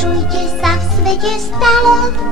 Čujte sa v svete stalo.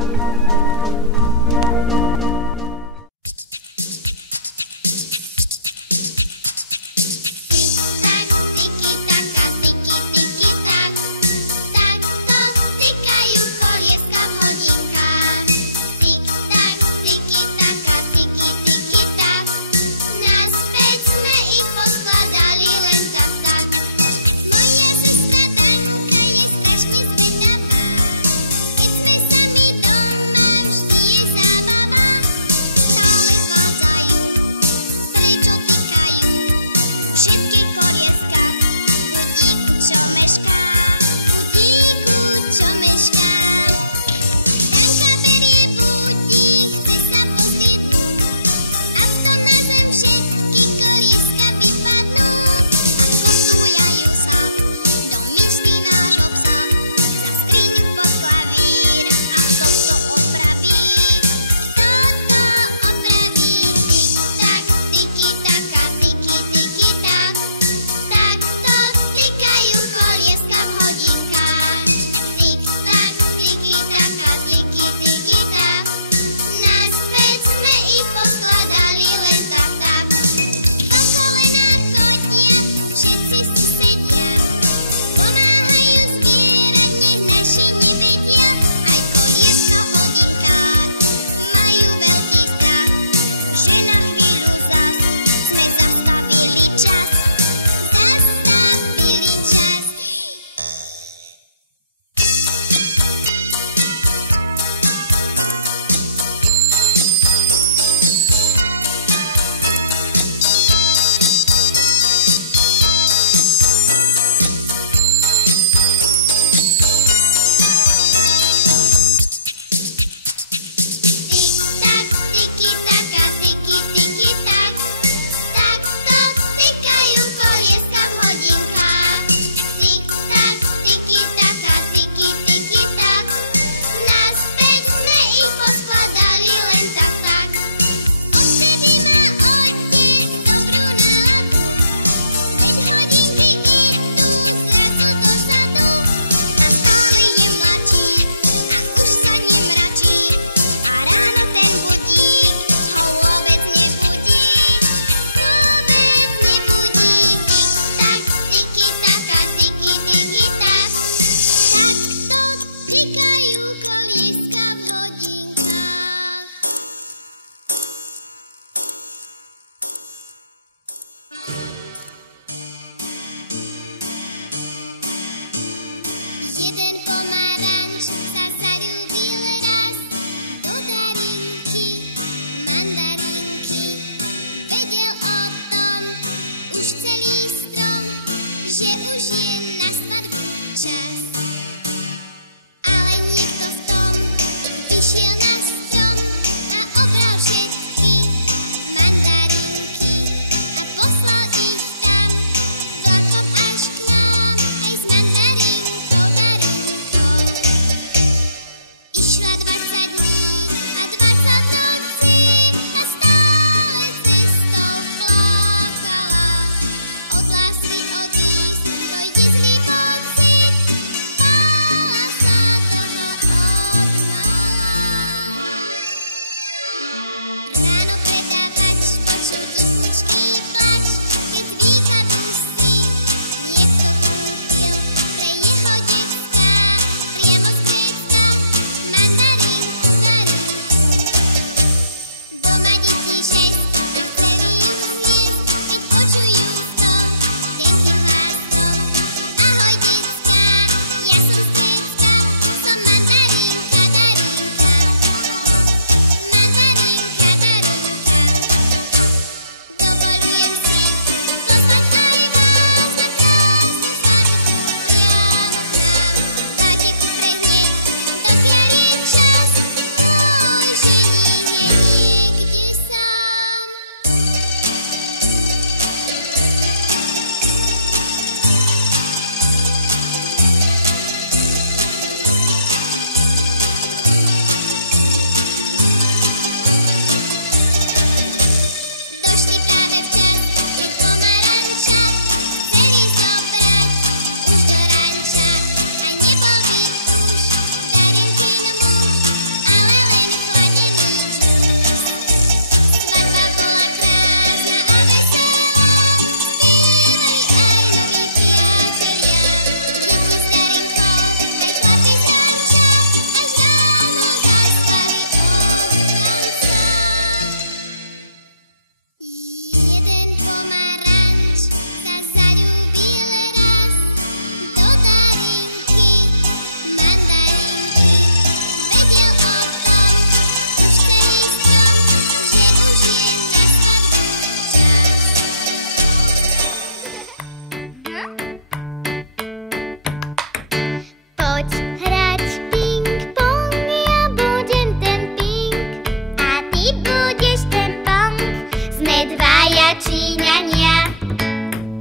zajačíňania.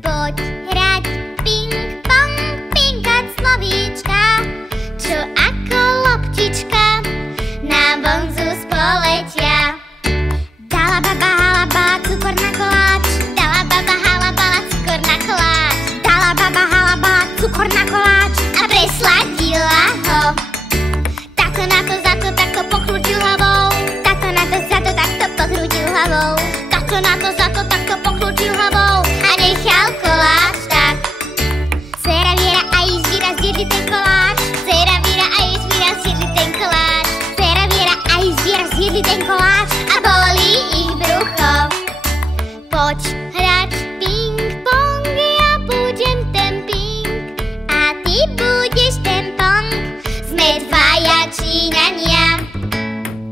Poď hrať ping-pong, pinkať slovíčka, čo ako loptička na bonzu spoletia. Dala baba halabala cukor na koláč, dala baba halabala cukor na koláč, dala baba halabala cukor na koláč a presladila ho. Takto na to za to takto pokrútil hlavou, takto na to za to takto pokrútil hlavou, takto na to za to takto pokrútil hlavou a nechal koláč tak. Dcera Viera a jej zvíra zjedli ten koláč, dcera Viera a jej zvíra zjedli ten koláč, dcera Viera a jej zvíra zjedli ten koláč a bolí ich brucho. Poď hrať ping-pong, ja budem ten ping a ty budeš ten pong, sme dvaja Číňania.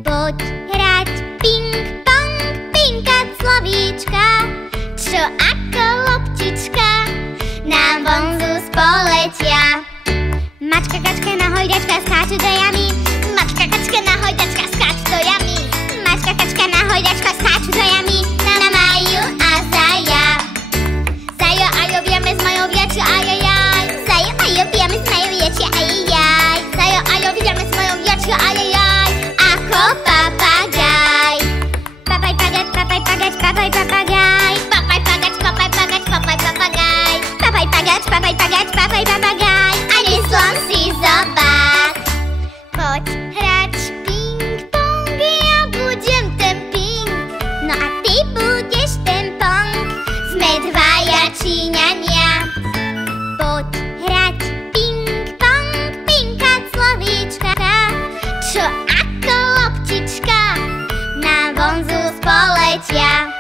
Poď hrať ping-pong, pinkať slovíčka, čo ako loptička na bonzu spoletia. Mačka, kačka, nahojdačka skáču do jamy, mačka, kačka, nahojdačka skáču do jamy, mačka, kačka, nahojdačka skáču do jamy, na Maju a Zaja. Zajo a jo vieme z Majou viačo ajajaj, Zajo a jo vieme z Majou viačo ajajaj, Zajo a jo vieme z Majou viačo ajajaj, ako papagaj. Papaj pagať, papaj pagať, papaj papagaj, papaj pagať, papaj pagať, papaj papagaj, papaj pagať, papaj pagať, papaj papagaj a neslom si zobák. Poď hrať ping-pong, ja budem ten ping, no a ty budeš ten pong, sme dvaja Číňania. Poď hrať ping-pong, pinkať slovíčka, čo ako loptička na bonzu spoletia.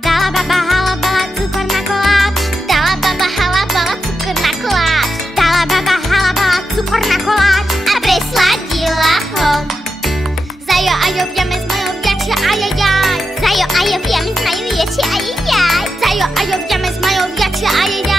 Dala baba halabala cukor na koláč, dala baba halabala cukor na koláč, dala baba halabala cukor na koláč a presladila ho. Zajo a jo vieme z Majou viačo ajajaj, Zajo a jo vieme z Majou viačo ajajaj, Zajo a jo vieme z Majou viačo ajajaj.